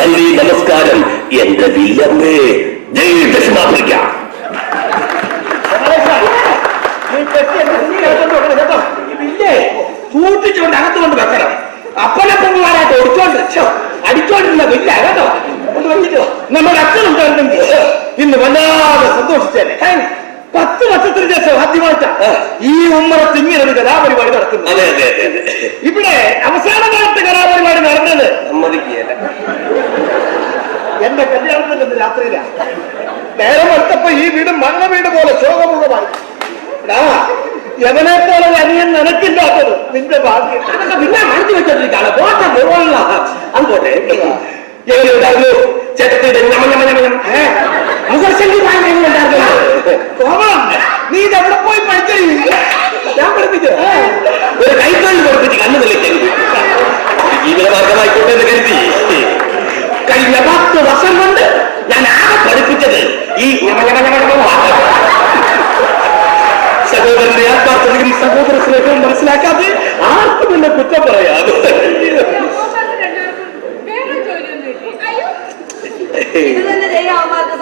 നന്ദി, നമസ്കാരം. എന്റെ വില്ലമ്മേ, ജയ് ദക്ഷിണാഫ്രിക്ക. സൂക്ഷിച്ചുകൊണ്ട് അകത്തുകൊണ്ട് വെക്കണം. അപ്പനപ്പന്മാരായിട്ട് ഒടിച്ചോണ്ട് അടിച്ചോണ്ടിരുന്ന വില്ല കേട്ടോ. നമ്മുടെ അച്ഛനുണ്ടായിരുന്നെങ്കിൽ ഇന്ന് വല്ലാതെ സന്തോഷിച്ചേനെ. 10 വർഷത്തിന് ശേഷം ആദ്യമായിട്ടാ ഈ ഉമ്മറത്ത് ഇങ്ങനെ ഒരു കലാപരിപാടി നടത്തുന്നത്. ഇവിടെ അവസാന കാലത്ത് കലാപരിപാടി നടന്നത് സമ്മതിക്കുകയല്ല. എന്റെ കല്യാണത്തിന്റെ രാത്രിയിലാ. നേരം എടുത്തപ്പോ ഈ വീട് മരണ വീട് പോലെ ശോകമുള്ളതായി. യവനെ പോലെ അനിയൻ നിനക്കില്ലാത്തത് നിന്റെ ഭാഗ്യം. അതൊക്കെ പിന്നെ മനസ്സിൽ വെച്ചോണ്ടിരിക്കാണ്. അങ്ങോട്ടെ എങ്ങനെയുണ്ടായിരുന്നു ചേട്ടത്തിന്റെ നീ ഇതെവിടെ പോയി പഠിച്ചത്? ഞാൻ പഠിപ്പിച്ചു. ഒരു കൈത്തൊഴിൽ പഠിപ്പിച്ച് കണ്ണു തെളിക്കരുത്. ജീവിതമാർഗമായിക്കോട്ടെ എന്ന് കരുതി കഴിഞ്ഞ 10 വർഷം കൊണ്ട് ഞാൻ ആകെ പഠിപ്പിച്ചത് ഈ സഹോദരന്റെ ആത്മാർത്ഥതയും സഹോദര സ്നേഹവും മനസ്സിലാക്കാതെ ആർക്കും എന്നെ കുറ്റം പറയാതെ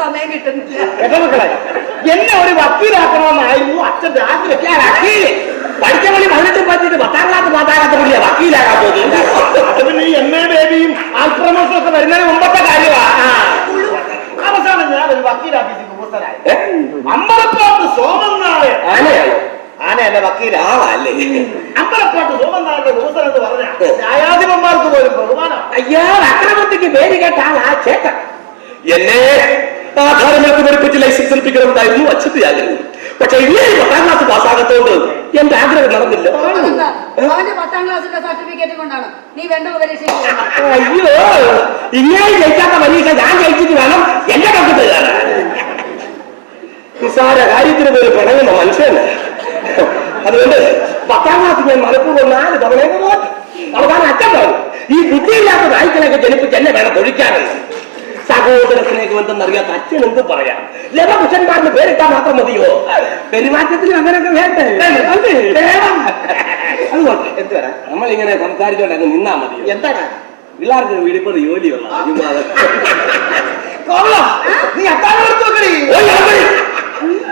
സമയം കിട്ടുന്നില്ല. എന്നെ ഒരു വക്കീലാക്കണമെന്നായിരുന്നു അച്ഛന്റെ ആഗ്രഹം. പഠിച്ച പണി 18 പഠിച്ചിട്ട് 10ാം ക്ലാസ് പാസ്സാകാത്ത പുള്ളിയാ വക്കീലാകാൻ പോകുന്നത്. അത് പിന്നെ ഈ എം എ ബേബിയും ആൽപ്രമോസും ഒക്കെ വരുന്നതിന് മുമ്പത്തെ കാര്യമാണ്. അവസാനം ഞാൻ ഒരു വക്കീലാഫീസിൽ ഉപസ്ഥനായി. അമ്പലപ്പാട്ട് സോമൻ നായർ ആനയല്ല വക്കീലാളല്ലേ. അമ്പലപ്പാട്ട് സോമൻ നായരുടെ ഉപസ്ഥനം എന്ന് പറഞ്ഞാൽ ന്യായാധിപന്മാർക്ക് പോലും ബഹുമാനം. അയ്യാ, അക്രമത്തിക്ക് പേര് കേട്ട ആളാ ചേട്ടൻ. എന്നെ ആധാരമെടുത്ത് പഠിപ്പിച്ച് ലൈസൻസ് എടുപ്പിക്കണമെന്നായിരുന്നു അച്ഛന്റെ ആഗ്രഹം. പക്ഷെ ഇങ്ങനെ 10ാം ക്ലാസ് പാസ്സാകത്തോണ്ട് എന്റെ ആഗ്രഹം നടന്നില്ല. അവന്റെ 10ാം ക്ലാസ്സിന്റെ സർട്ടിഫിക്കറ്റ് കൊണ്ടാണ് നീ വേണ്ട പരീക്ഷ. അയ്യോ, ഇങ്ങനെ ജയിക്കാത്ത പരീക്ഷ ഞാൻ ജയിച്ചിട്ട് വേണം എന്റെ കണ്ടിട്ട് തരാൻ. നിസാര കാര്യത്തിന് പോലും പിണങ്ങുന്ന മനുഷ്യന്. അതുകൊണ്ട് 10ാം ക്ലാസ് ഞാൻ മനഃപൂർവ്വം 4 തവണയൊക്കെ നോക്കി. അവസാനം അച്ഛൻ പറഞ്ഞു, ഈ ബുദ്ധിയില്ലാത്ത നായ്ക്കളൊക്കെ ജനിപ്പിച്ച് എന്നെ വേണം തൊഴിക്കാനെന്ന്. സഹോദര സ്നേഹമെന്തെന്നറിയാത്ത അച്ഛൻ എന്ത് പറയാം? ലവകുശന്മാരുടെ പേരിട്ടാൽ മാത്രം മതിയോ? പെരുമാറ്റത്തിന് അങ്ങനെയൊക്കെ വേണ്ടേ? അതുകൊണ്ട് എന്ത് വരാം, നമ്മളിങ്ങനെ സംസാരിച്ചോണ്ട് അങ്ങ് നിന്നാ മതിയോ? എന്താണ് പിള്ളേർക്ക് വീടിപ്പത് ജോലിയുള്ള നീ അത്താഴം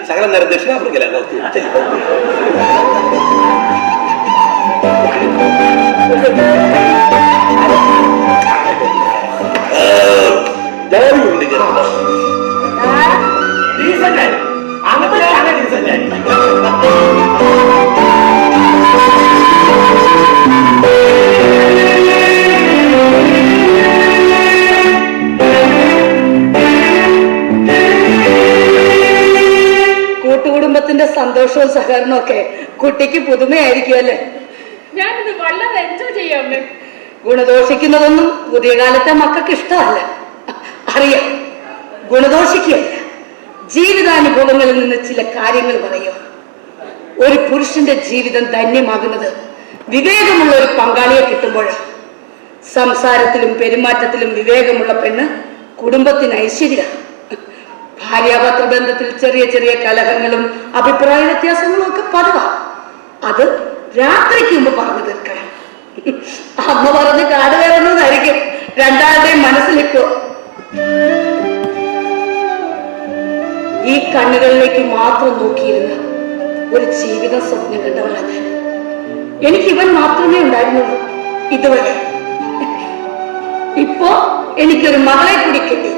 ശകലം നേരം ദക്ഷിണാഫ്രിക്കയിലാണ്. ജോലിയുണ്ട് കൂട്ടുകുടുംബത്തിന്റെ സന്തോഷവും സഹകരണവും ഒക്കെ കുട്ടിക്ക് പുതുമയായിരിക്കും അല്ലേ? ഞാനിത് വളരെ എൻജോയ് ചെയ്യാം. ഗുണദോഷിക്കുന്നതൊന്നും പുതിയ കാലത്തെ മക്കൾക്ക് ഇഷ്ടമല്ല, അറിയാം. ഗുണദോഷിക്കുകയല്ല, ജീവിതാനുഭവങ്ങളിൽ നിന്ന് ചില കാര്യങ്ങൾ പറയുക. ഒരു പുരുഷന്റെ ജീവിതം ധന്യമാകുന്നത് വിവേകമുള്ള ഒരു പങ്കാളിയെ കിട്ടുമ്പോഴാണ്. സംസാരത്തിലും പെരുമാറ്റത്തിലും വിവേകമുള്ള പെണ്ണ് കുടുംബത്തിന് ഐശ്വര്യമാണ്. ഭാര്യാഭർത്തൃ ബന്ധത്തിൽ ചെറിയ ചെറിയ കലഹങ്ങളും അഭിപ്രായ വ്യത്യാസങ്ങളും ഒക്കെ പതിവാണ്. അത് രാത്രിക്ക് മുമ്പ് പറഞ്ഞു തീർക്കണം. അമ്മ പറഞ്ഞ് കാട് കയറുന്നതായിരിക്കും രണ്ടാളുടെയും മനസ്സിലിപ്പോ. ഈ കണ്ണുകളിലേക്ക് മാത്രം നോക്കിയിരുന്ന ഒരു ജീവിത സ്വപ്നം കണ്ടവളാണ് ഞാൻ. എനിക്ക് ഇവൻ മാത്രമേ ഉണ്ടായിരുന്നുള്ളൂ ഇതുവരെ. ഇപ്പോ എനിക്കൊരു മകളെ കൂടി കിട്ടി.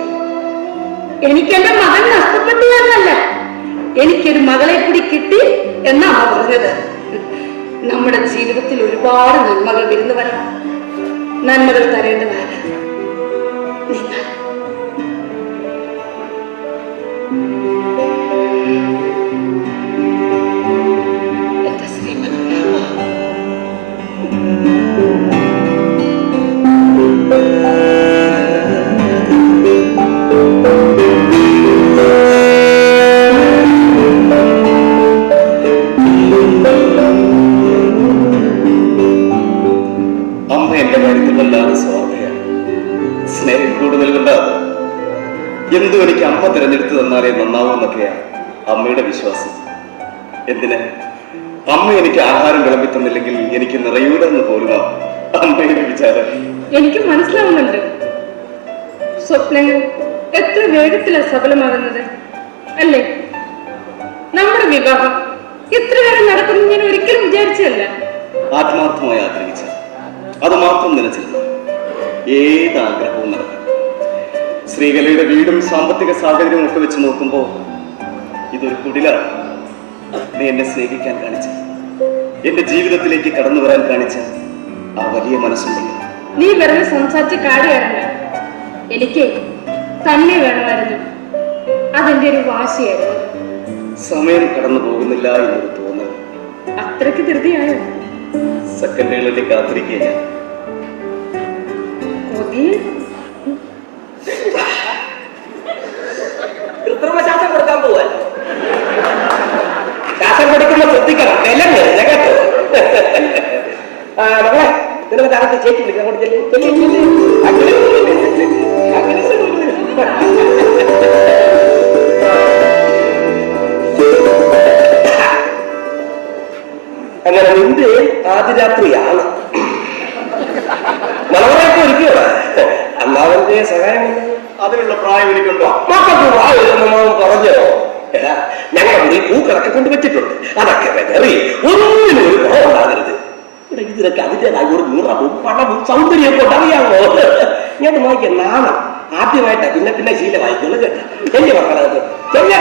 എനിക്കെന്റെ മകൻ നഷ്ടപ്പെട്ടു എന്നല്ല, എനിക്കൊരു മകളെ കൂടി കിട്ടി എന്നാണ് പറഞ്ഞത്. നമ്മുടെ ജീവിതത്തിൽ ഒരുപാട് നന്മകൾ വരുന്നു വരണം. നന്മകൾ തരേണ്ടതാണ് നിങ്ങൾ. എന്റെ ശ്രീമതി എന്തും എനിക്ക് അമ്മ തിരഞ്ഞെടുത്തു തന്നാലേ നന്നാവൂന്നൊക്കെയാണ് അമ്മയുടെ വിശ്വാസം. എന്തിന് അമ്മ എനിക്ക് ആഹാരം വിളമ്പി തന്നില്ലെങ്കിൽ എനിക്ക് നിറയൂലെന്ന് പോലും അമ്മയുടെ വിചാരം. എനിക്ക് മനസ്സിലാവുന്നുണ്ട്. സ്വപ്നങ്ങൾ എത്ര വേഗത്തിലാണ് സഫലമാകുന്നത് അല്ലേ? നമ്മുടെ വിവാഹം ഇത്ര വേഗം നടക്കുന്നു ഞാൻ ഒരിക്കലും വിചാരിച്ചല്ല. ആത്മാർത്ഥമായി ആഗ്രഹിച്ച അത് മാത്രം നിലച്ചിരുന്നു ഏത് ആഗ്രഹവും നടക്കും. ശ്രീകലയുടെ വീടും സാമ്പത്തിക സാഹചര്യവും ഒക്കെ വെച്ച് നോക്കുമ്പോ ഇതൊരു കുടിലാണ്. നീ എന്നെ സ്നേഹിക്കാൻ കാണിച്ച, എന്റെ ജീവിതത്തിലേക്ക് കടന്നു വരാൻ കാണിച്ച ആ വലിയ മനസ്സുണ്ടല്ലോ. നീ വെറുതെ സംസാരിച്ച കാര്യമല്ല, എനിക്ക് തന്നെ വേണമായിരുന്നു. അതെന്റെ ഒരു വാശിയായിരുന്നു. സമയം കടന്നു പോകുന്നില്ല എന്നൊരു തോന്നൽ. അത്രയ്ക്ക് ധൃതിയായോ? സെക്കൻഡുകളിൽ കാത്തിരിക്കുക ഞാൻ. കൃത്രിമശ്വാസം കൊടുക്കാൻ പോവാൻ. ശ്വാസം കൊടുക്കുമ്പോ ശ്രദ്ധിക്കണം, കേട്ടോ. മകളെ, നിനക്ക് അകത്ത് ചേച്ചി വിളിക്കാൻ കൊടുത്തില്ലേ? അങ്ങനെ നിന്റെ ആദ്യരാത്രിയാണ്. മലവറയൊക്കെ ഒരുക്കിയോ? അന്നാവന്റെ സഹായം അതിനുള്ള പ്രായം എനിക്കുണ്ടോ? മക്കൾക്ക് പ്രായം പറഞ്ഞോ? എടാ, ഞങ്ങൾ ഈ പൂക്കളൊക്കെ കൊണ്ടുവച്ചിട്ടുണ്ട്. അതൊക്കെ വെറി ഒന്നിനും ഒരു കുറവുണ്ടാകരുത്. ഇവിടെ ഇതിനൊക്കെ അതിൻ്റെതായ ഒരു നിറവും പണവും സൗന്ദര്യമൊക്കെ അറിയാമോ? ഞാൻ നോക്കിയ നാണം ആദ്യമായിട്ടാ, പിന്നെ ശീലമായിക്കുള്ളൂ കേട്ടോ. എന്റെ മക്കളത് ചെല്ലാ